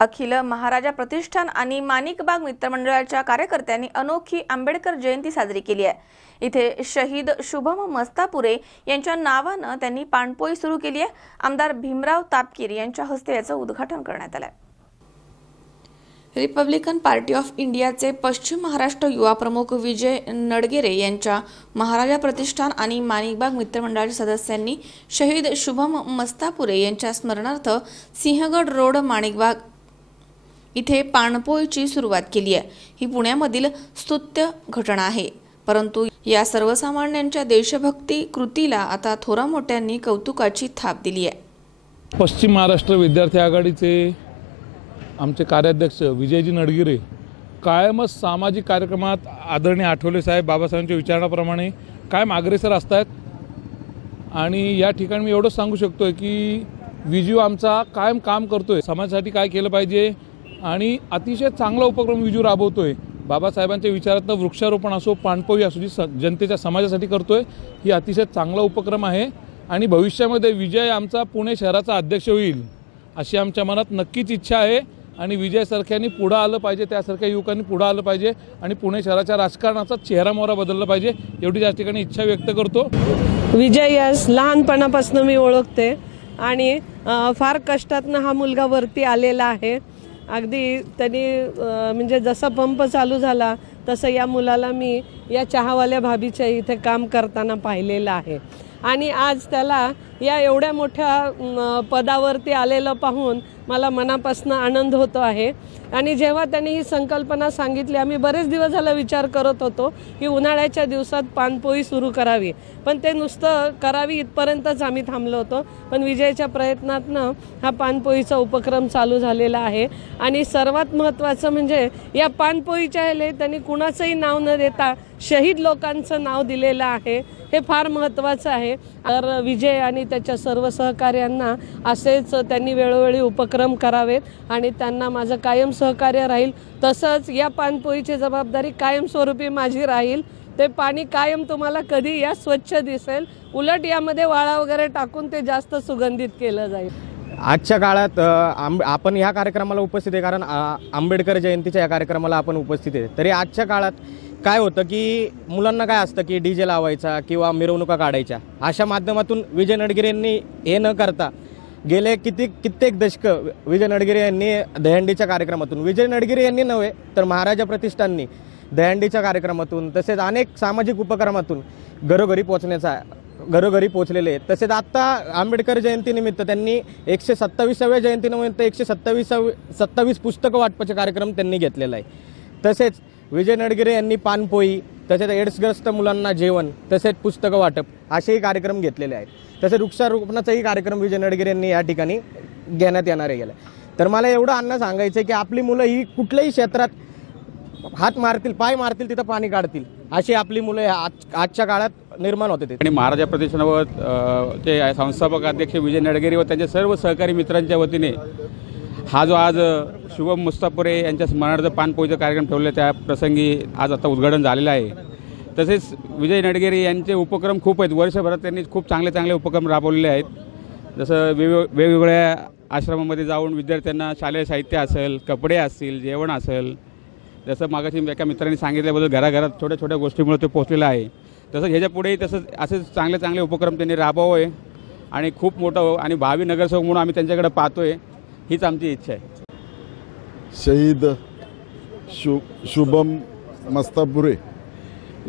अखिल महाराजा प्रतिष्ठान आणि माणिकबाग मित्रमंडळाच्या कार्यकर्त्यांनी अनोखी आंबेडकर जयंती साजरी केली आहे। इथे शहीद शुभम मस्तापुरे यांच्या नावाने त्यांनी पाणपोई सुरू केली आहे। आमदार भीमराव तापकीर यांच्या हस्ते याचं उद्घाटन करण्यात आलं। रिपब्लिकन पार्टी ऑफ इंडियाचे पश्चिम महाराष्ट्र युवा प्रमुख विजय नडगेरे यांच्या महाराजा प्रतिष्ठान आणि माणिकबाग मित्रमंडळाच्या सदस्यांनी शहीद शुभम मस्तापुरे यांच्या स्मरणार्थ सिंहगड रोड माणिकबाग इथे पाणपोईची सुरुवात केली आहे। ही पुण्यामधील स्तुत्य घटना आहे, परंतु या सर्वसामान्यांच्या देशभक्ती कृतीला आता थोरा मोठ्यांनी कौतुकाची थाप दिली आहे। पश्चिम महाराष्ट्र विद्यार्थी आघाडीचे आमचे कार्याध्यक्ष विजयजी नडगिरे कायमच सामाजिक कार्यक्रमात आदरणीय आठवले साहेब बाबासाहेबांच्या विचाराप्रमाणे कायम अग्रेसर असतात। आणि या ठिकाणी मी एवढंच सांगू शकतोय की विजू आमचा कायम काम करतोय, समाजासाठी काय केलं पाहिजे आणि अतिशय चांगला उपक्रम विजू राबवतोय। बाबासाहेबांच्या विचारातलं वृक्षारोपण असो, पाणपोई असो, जी जनतेच्या समाजासाठी करतोय, ही अतिशय चांगला उपक्रम आहे। आणि भविष्यामध्ये विजय आमचा पुणे शहराचा अध्यक्ष होईल अशी आमच्या मनात नक्कीच इच्छा आहे। आणि विजयसारख्यांनी पुढे आलं पाहिजे, त्यासारख्या युवकांनी पुढे आलं पाहिजे आणि पुणे शहराच्या राजकारणाचा चेहरा मोहरा बदलला पाहिजे, एवढी या ठिकाणी इच्छा व्यक्त करतो। विजय यास लहानपणापासून मी ओळखते आणि फार कष्टातनं हा मुलगा वरती आलेला आहे। अगदी त्यांनी म्हणजे जसा पंप चालू झाला तसं या मुलाला मी या चहावाल्या भाभीच्या इथे काम करताना पाहिलेलं आहे। आणि आज त्याला या एवढ्या मोठ्या पदावरती आलेलं पाहून मला मनापासून आनंद होतो आहे। आणि जेव्हा त्यांनी ही संकल्पना सांगितली, आम्ही बरेच दिवस झाला विचार करत होतो की उन्हाळ्याच्या दिवसात पाणपोई सुरू करावी, पण ते नुसतं करावी इथपर्यंतच आम्ही थांबलो होतो। पण विजयच्या प्रयत्नातनं हा पाणपोईचा उपक्रम चालू झालेला आहे। आणि सर्वात महत्त्वाचं म्हणजे या पाणपोईच्या ह्याला त्यांनी कुणाचंही नाव न देता शहीद लोकांचं नाव दिलेलं आहे, हे फार महत्त्वाचं आहे। तर विजय आणि त्याच्या सर्व सहकार्यांना असेच त्यांनी वेळोवेळी उपक्रम करावेत आणि त्यांना माझं कायम सहकार्य राहील। तसंच या पाणपोईची जबाबदारी कायमस्वरूपी माझी राहील। ते पाणी कायम तुम्हाला कधी या स्वच्छ दिसेल, उलट यामध्ये वाळा वगैरे टाकून ते जास्त सुगंधित केलं जाईल। आजच्या काळात आपण ह्या कार्यक्रमाला उपस्थित आहे कारण आंबेडकर जयंतीच्या या कार्यक्रमाला आपण उपस्थित आहे। तरी आजच्या काळात काय होतं की मुलांना काय असतं की डीजे लावायचा किंवा मिरवणुका काढायच्या, अशा माध्यमातून विजय नडगिरे यांनी हे न करता गेले कित्येक दशक विजय नडगिरे यांनी दहीहंडीच्या कार्यक्रमातून, विजय नडगिरे यांनी नव्हे तर महाराजा प्रतिष्ठाननी दहीहंडीच्या कार्यक्रमातून तसेच अनेक सामाजिक उपक्रमातून घरोघरी घरोघरी पोहोचलेले आहेत। तसेच आत्ता आंबेडकर जयंतीनिमित्त त्यांनी 127व्या जयंतीनिमित्त 127 पुस्तकं वाटपाचे कार्यक्रम त्यांनी घेतलेला आहे। तसेच विजय नडगिरे यांनी पाणपोई, तसेच एड्सग्रस्त मुलांना जेवण, तसेच पुस्तकं वाटप असेही कार्यक्रम घेतलेले आहेत। तसेच वृक्षारोपणाचाही कार्यक्रम विजय नडगिरे यांनी या ठिकाणी घेण्यात येणार आहे। तर मला एवढं आणणं सांगायचं आहे की आपली मुलं ही कुठल्याही क्षेत्रात हात मारतील, पाय मारतील, तिथं पाणी काढतील, अशी आपली मुलं आजच्या काळात निर्माण होते। आणि महाराजा प्रतिष्ठानावर चे संस्थापक अध्यक्ष विजय नडगिरे व त्यांच्या सर्व सहकारी मित्रांच्या वतीने हा जो आज शुभम मुस्तापुरे यांच्या स्मरणार्थ पाणपोईचा कार्यक्रम ठेवला, त्या प्रसंगी आज आता उद्घाटन झालेलं आहे। तसेच विजय नडगिरे यांचे उपक्रम खूप आहेत, वर्षभरात त्यांनी खूप चांगले उपक्रम राबवलेले आहेत। जसं वेगवेगळ्या आश्रमामध्ये जाऊन विद्यार्थ्यांना शालेय साहित्य असेल, कपडे असतील, जेवण असेल, जसं मागाशी एका मित्रांनी सांगितल्याबद्दल घराघरात छोट्या गोष्टीमुळे ते पोचलेलं आहे। तसंच ह्याच्यापुढेही असेच चांगले उपक्रम त्यांनी राबवावे आणि खूप मोठं आणि भावी नगरसेवक म्हणून आम्ही त्यांच्याकडे पाहतोय, हीच आमची इच्छा आहे। शहीद शुभम मस्तापुरे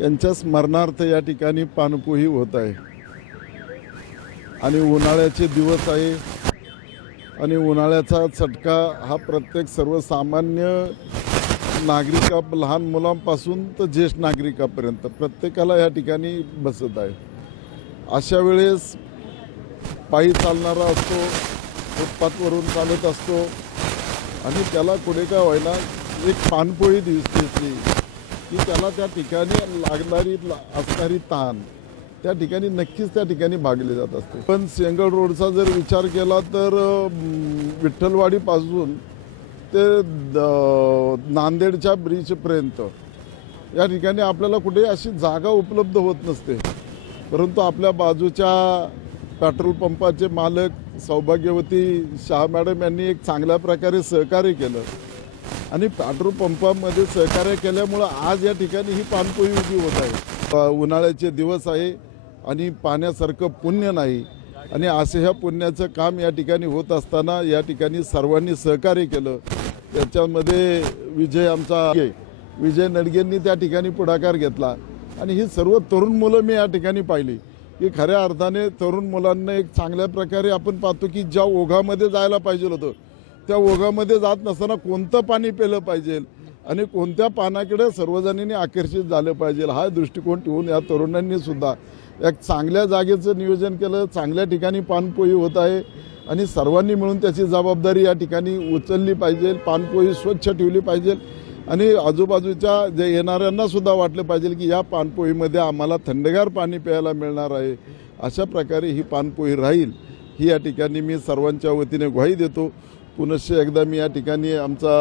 यांच्या स्मरणार्थ या ठिकाणी पाणपोई होत आहे आणि उन्हाळ्याचे दिवस आहे आणि उन्हाळ्याचा चटका हा प्रत्येक सर्वसामान्य नागरिका, लहान मुलांपासून तर ज्येष्ठ नागरिकापर्यंत प्रत्येकाला या ठिकाणी बसत आहे। अशा वेळेस पायी चालणारा असतो, फुटपाथवरून चालत असतो आणि त्याला कुठे का होईना एक पाणपोई दिसली की त्याला त्या ठिकाणी लागणारी असणारी ताण त्या ठिकाणी नक्कीच त्या ठिकाणी भागले जात असते। पण सिंहगड रोडचा जर विचार केला तर विठ्ठलवाडीपासून ते नांदेडच्या ब्रिजपर्यंत या ठिकाणी आपल्याला कुठे अशी जागा उपलब्ध होत नसते, परंतु आपल्या बाजूच्या पेट्रोल पंपाचे मालक सौभाग्यवती शाह मॅडम यांनी एक चांगल्या प्रकारे सहकार्य केलं आणि पेट्रोल पंपामध्ये सहकार्य केल्यामुळं आज या ठिकाणी ही पानपोई उभी होत आहे। उन्हाळ्याचे दिवस आहे आणि पाण्यासारखं पुण्य नाही आणि असे ह्या पुण्याचं काम या ठिकाणी होत असताना या ठिकाणी सर्वांनी सहकार्य केलं। त्याच्यामध्ये विजय नडगेंनी त्या ठिकाणी पुढाकार घेतला आणि ही सर्व तरुण मुलं मी या ठिकाणी पाहिली की खऱ्या अर्थाने तरुण मुलांना एक चांगल्या प्रकारे आपण पाहतो की ज्या ओघामध्ये जायला पाहिजे होतं त्या ओघामध्ये जात नसताना कोणतं पाणी प्यायलं पाहिजे आणि कोणत्या पाण्याकडे सर्वजणांनी आकर्षित झालं पाहिजे हा दृष्टिकोन ठेवून या तरुणांनी सुद्धा एक चांगल्या जागेचं नियोजन केलं। चांगल्या ठिकाणी पानपोई होत आहे आणि सर्वांनी मिळून त्याची जबाबदारी या ठिकाणी उचलली पाहिजे। पानपोई स्वच्छ ठेवली पाहिजे आणि आजूबाजूच्या जे येणाऱ्यांना सुद्धा वाटलं पाहिजे की या पानपोईमध्ये आम्हाला थंडगार पाणी प्यायला मिळणार आहे। अशा प्रकारे ही पानपोई राहील ही या ठिकाणी मी सर्वांच्या वतीने ग्वाही देतो। पुनश्च एकदा मी या ठिकाणी आमचा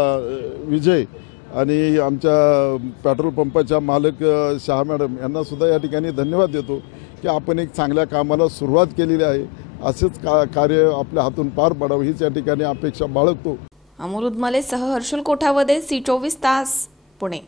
विजय आणि आमच्या पेट्रोल पंपाच्या मालक शाह मॅडम यांना सुद्धा या ठिकाणी धन्यवाद देतो की आपण एक चांगल्या कामाला सुरुवात केलेली आहे। असेच कार्य आपल्या हातून पार पाडावं हीच या ठिकाणी अपेक्षा बाळगतो। अमोल उदमले सह हर्षल कोठावदे, C24 तास, पुणे।